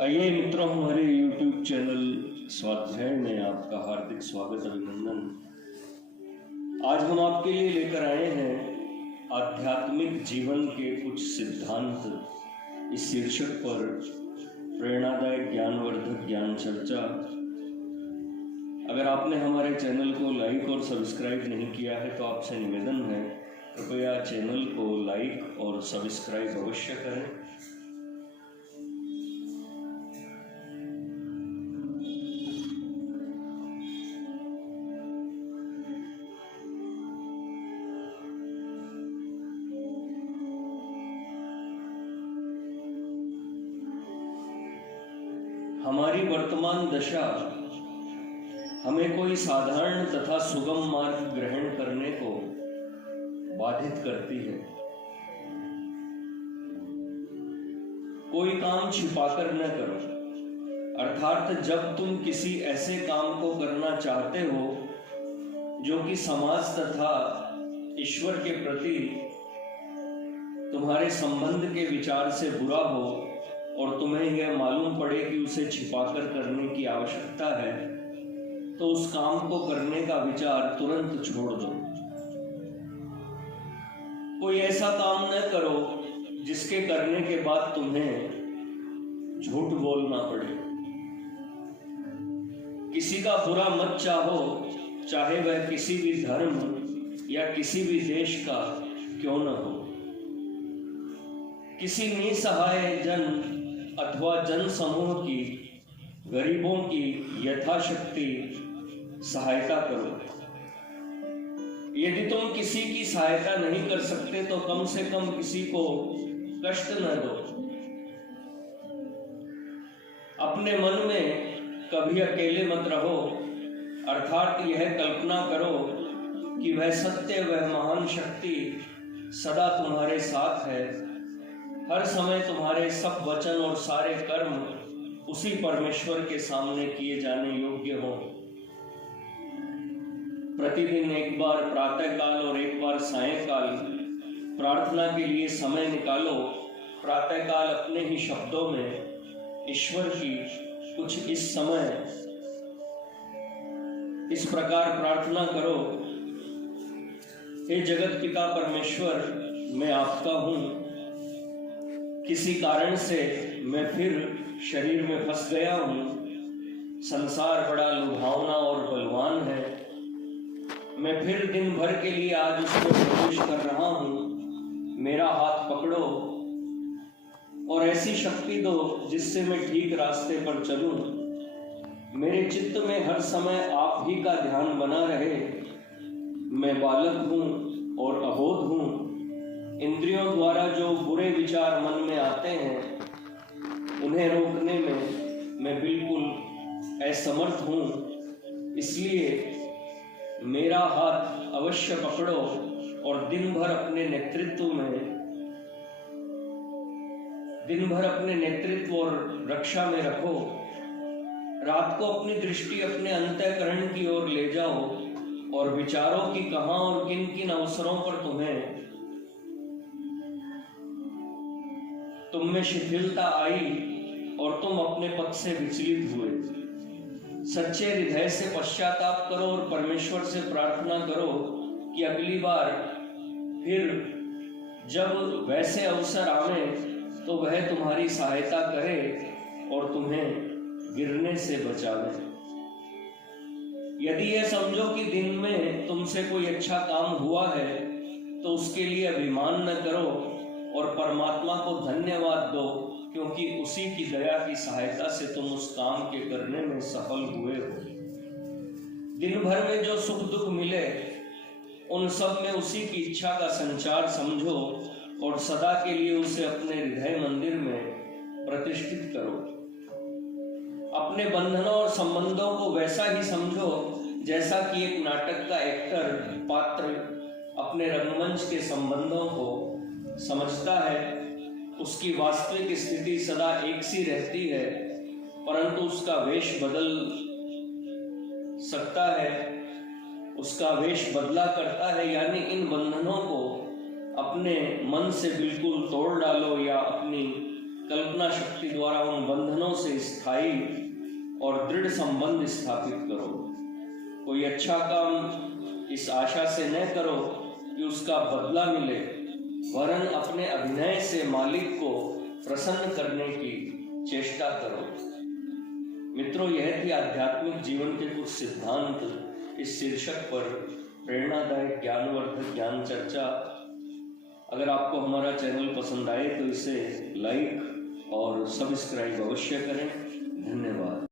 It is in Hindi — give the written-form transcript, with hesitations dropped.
आइए मित्रों, हमारे YouTube चैनल स्वाध्याय में आपका हार्दिक स्वागत अभिनंदन। आज हम आपके लिए लेकर आए हैं आध्यात्मिक जीवन के कुछ सिद्धांत इस शीर्षक पर प्रेरणादायक ज्ञानवर्धक ज्ञान चर्चा। अगर आपने हमारे चैनल को लाइक और सब्सक्राइब नहीं किया है तो आपसे निवेदन है, कृपया चैनल को लाइक और सब्सक्राइब अवश्य करें। हमारी वर्तमान दशा हमें कोई साधारण तथा सुगम मार्ग ग्रहण करने को बाधित करती है। कोई काम छिपाकर न करो, अर्थात जब तुम किसी ऐसे काम को करना चाहते हो जो कि समाज तथा ईश्वर के प्रति तुम्हारे संबंध के विचार से बुरा हो और तुम्हें यह मालूम पड़े कि उसे छिपाकर करने की आवश्यकता है, तो उस काम को करने का विचार तुरंत छोड़ दो। कोई ऐसा काम न करो जिसके करने के बाद तुम्हें झूठ बोलना पड़े। किसी का बुरा मत चाहो, चाहे वह किसी भी धर्म या किसी भी देश का क्यों न हो। किसी निसहाय जन अथवा जन समूह की, गरीबों की यथाशक्ति सहायता करो। यदि तुम किसी की सहायता नहीं कर सकते तो कम से कम किसी को कष्ट न दो। अपने मन में कभी अकेले मत रहो, अर्थात यह कल्पना करो कि वह सत्य, वह महान शक्ति सदा तुम्हारे साथ है। हर समय तुम्हारे सब वचन और सारे कर्म उसी परमेश्वर के सामने किए जाने योग्य हो। प्रतिदिन एक बार प्रातःकाल और एक बार सायंकाल प्रार्थना के लिए समय निकालो। प्रातःकाल अपने ही शब्दों में ईश्वर की कुछ इस समय इस प्रकार प्रार्थना करो, हे जगत पिता परमेश्वर, मैं आपका हूँ। किसी कारण से मैं फिर शरीर में फंस गया हूँ। संसार बड़ा लुभावना और बलवान है। मैं फिर दिन भर के लिए आज उसमें प्रवेश कर रहा हूँ। मेरा हाथ पकड़ो और ऐसी शक्ति दो जिससे मैं ठीक रास्ते पर चलूं। मेरे चित्त में हर समय आप ही का ध्यान बना रहे। मैं बालक हूँ और अबोध हूँ। इंद्रियों द्वारा जो बुरे विचार मन में आते हैं, उन्हें रोकने में मैं बिल्कुल असमर्थ हूँ। इसलिए मेरा हाथ अवश्य पकड़ो और दिन भर अपने नेतृत्व और रक्षा में रखो। रात को अपनी दृष्टि अपने अंतःकरण की ओर ले जाओ और विचारों की कहां और किन किन अवसरों पर तुम में शिथिलता आई और तुम अपने पथ से विचलित हुए। सच्चे हृदय से पश्चाताप करो और परमेश्वर से प्रार्थना करो कि अगली बार फिर जब वैसे अवसर आवे तो वह तुम्हारी सहायता करे और तुम्हें गिरने से बचावे। यदि यह समझो कि दिन में तुमसे कोई अच्छा काम हुआ है तो उसके लिए अभिमान न करो और परमात्मा को धन्यवाद दो, क्योंकि उसी की दया की सहायता से तुम उस काम के करने में सफल हुए हो। दिन भर में जो सुख दुख मिले उन सब में उसी की इच्छा का संचार समझो और सदा के लिए उसे अपने हृदय मंदिर में प्रतिष्ठित करो। अपने बंधनों और संबंधों को वैसा ही समझो जैसा कि एक नाटक का एक्टर पात्र अपने रंगमंच के संबंधों को समझता है। उसकी वास्तविक स्थिति सदा एक सी रहती है, परंतु उसका वेश बदल सकता है, उसका वेश बदला करता है। यानी इन बंधनों को अपने मन से बिल्कुल तोड़ डालो या अपनी कल्पना शक्ति द्वारा उन बंधनों से स्थायी और दृढ़ संबंध स्थापित करो। कोई अच्छा काम इस आशा से न करो कि उसका बदला मिले, वरन अपने अभिनय से मालिक को प्रसन्न करने की चेष्टा करो। मित्रों, यह थी आध्यात्मिक जीवन के कुछ सिद्धांत इस शीर्षक पर प्रेरणादायक ज्ञानवर्धक ज्ञान चर्चा। अगर आपको हमारा चैनल पसंद आए तो इसे लाइक और सब्सक्राइब अवश्य करें। धन्यवाद।